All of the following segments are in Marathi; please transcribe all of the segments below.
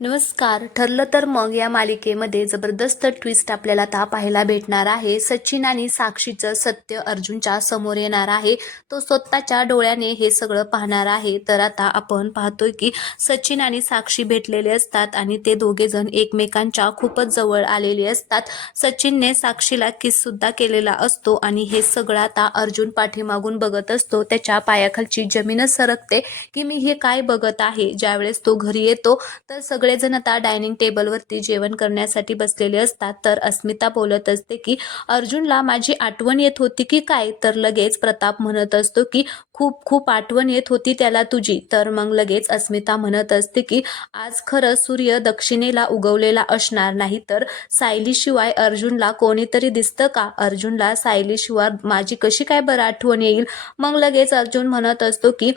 नमस्कार. ठरलं तर मग या मालिकेमध्ये जबरदस्त ट्विस्ट आपल्याला आता पाहायला भेटणार आहे. सचिन आणि साक्षीचं सत्य अर्जुनच्या समोर येणार आहे. तो स्वतःच्या डोळ्याने हे सगळं पाहणार आहे. तर आता आपण पाहतोय की सचिन आणि साक्षी भेटलेले असतात आणि ते दोघे जण एकमेकांच्या खूपच जवळ आलेले असतात. सचिनने साक्षीला किस सुद्धा केलेला असतो आणि हे सगळं आता अर्जुन पाठीमागून बघत असतो. त्याच्या पायाखालची जमीनच सरकते की मी हे काय बघत आहे. ज्यावेळेस तो घरी येतो तर सगळेजण आता डायनिंग टेबलवरती जेवण करण्यासाठी बसलेले असतात. तर अस्मिता बोलत असते की अर्जुनला माझी आठवण येत होती की काय. तर लगेच प्रताप म्हणत असतो की खूप खूप आठवण येत होती त्याला तुझी. तर मग लगेच अस्मिता म्हणत असते की आज खरं सूर्य दक्षिणेला उगवलेला असणार नाही तर सायलीशिवाय अर्जुनला कोणीतरी दिसतं का. अर्जुनला सायलीशिवाय माझी कशी काय बरं आठवण येईल. मग लगेच अर्जुन म्हणत असतो की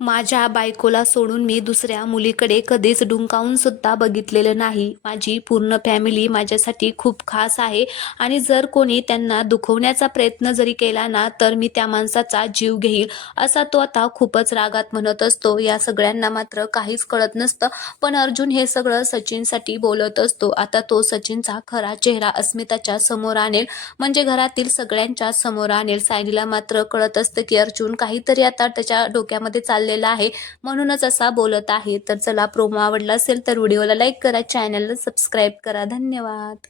माझ्या बायकोला सोडून मी दुसऱ्या मुलीकडे कधीच डुंकावून सुद्धा बघितलेलं नाही. माझी पूर्ण फॅमिली माझ्यासाठी खूप खास आहे आणि जर कोणी त्यांना दुखवण्याचा प्रयत्न जरी केला ना तर मी त्या माणसाचा जीव घेईल, असा तो आता खूपच रागात म्हणत असतो. या सगळ्यांना मात्र काहीच कळत नसतं, पण अर्जुन हे सगळं सचिनसाठी बोलत असतो. आता तो सचिनचा खरा चेहरा अस्मिताच्या समोर आणेल, म्हणजे घरातील सगळ्यांच्या समोर आणेल. सायलीला मात्र कळत असतं की अर्जुन काहीतरी आता त्याच्या डोक्यामध्ये चाललेलं आहे, म्हणूनच असा बोलत आहे. तर चला, प्रोमो आवडला असेल तर व्हिडिओला लाईक करा, चॅनलला सबस्क्राईब करा. धन्यवाद.